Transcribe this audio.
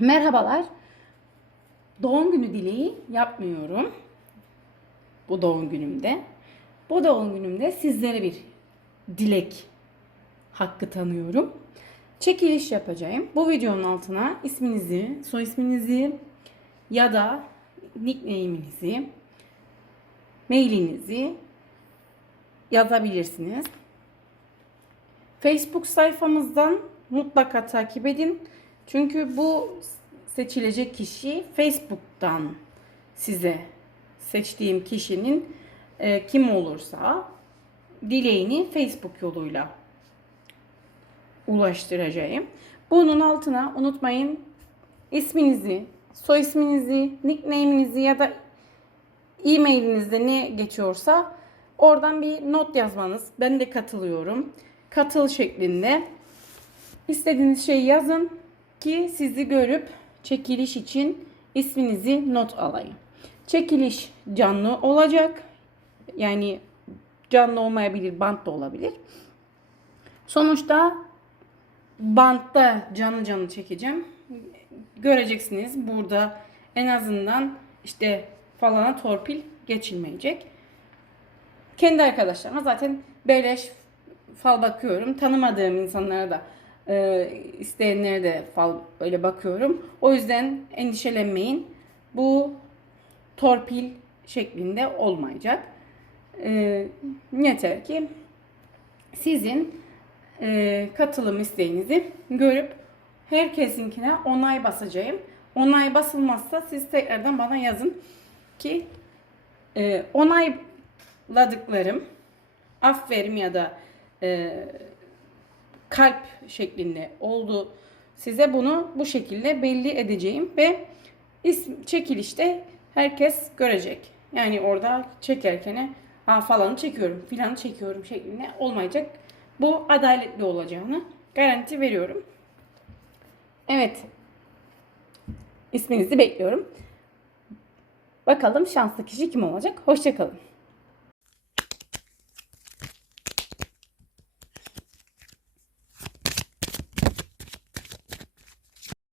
Merhabalar. Doğum günü dileği yapmıyorum. Bu doğum günümde. Bu doğum günümde sizlere bir dilek hakkı tanıyorum. Çekiliş yapacağım. Bu videonun altına isminizi, soy isminizi ya da nickname'inizi, mailinizi yazabilirsiniz. Facebook sayfamızdan mutlaka takip edin. Çünkü bu seçilecek kişi Facebook'tan size seçtiğim kişinin e, kim olursa dileğini Facebook yoluyla ulaştıracağım. Bunun altına unutmayın isminizi, soy isminizi, nickname'inizi ya da e-mailinizde ne geçiyorsa oradan bir not yazmanız. Ben de katılıyorum. Katıl şeklinde istediğiniz şeyi yazın ki sizi görüp çekiliş için isminizi not alayım. Çekiliş canlı olacak. Yani canlı olmayabilir, bant da olabilir. Sonuçta bantta canlı canlı çekeceğim. Göreceksiniz burada en azından işte falana torpil geçilmeyecek. Kendi arkadaşlarıma zaten beleş fal bakıyorum. Tanımadığım insanlara da e, isteyenlere de fal böyle bakıyorum. O yüzden endişelenmeyin. Bu torpil şeklinde olmayacak. E, yeter ki sizin e, katılım isteğinizi görüp herkesinkine onay basacağım. Onay basılmazsa siz tekrardan bana yazın ki e, onayladıklarım aferin ya da e, kalp şeklinde oldu. Size bunu bu şekilde belli edeceğim ve isim çekilişte herkes görecek. Yani orada çekerken ha falanı çekiyorum, filanı çekiyorum şeklinde olmayacak. Bu adaletli olacağını garanti veriyorum. Evet. İsminizi bekliyorum. Bakalım şanslı kişi kim olacak? Hoşçakalın.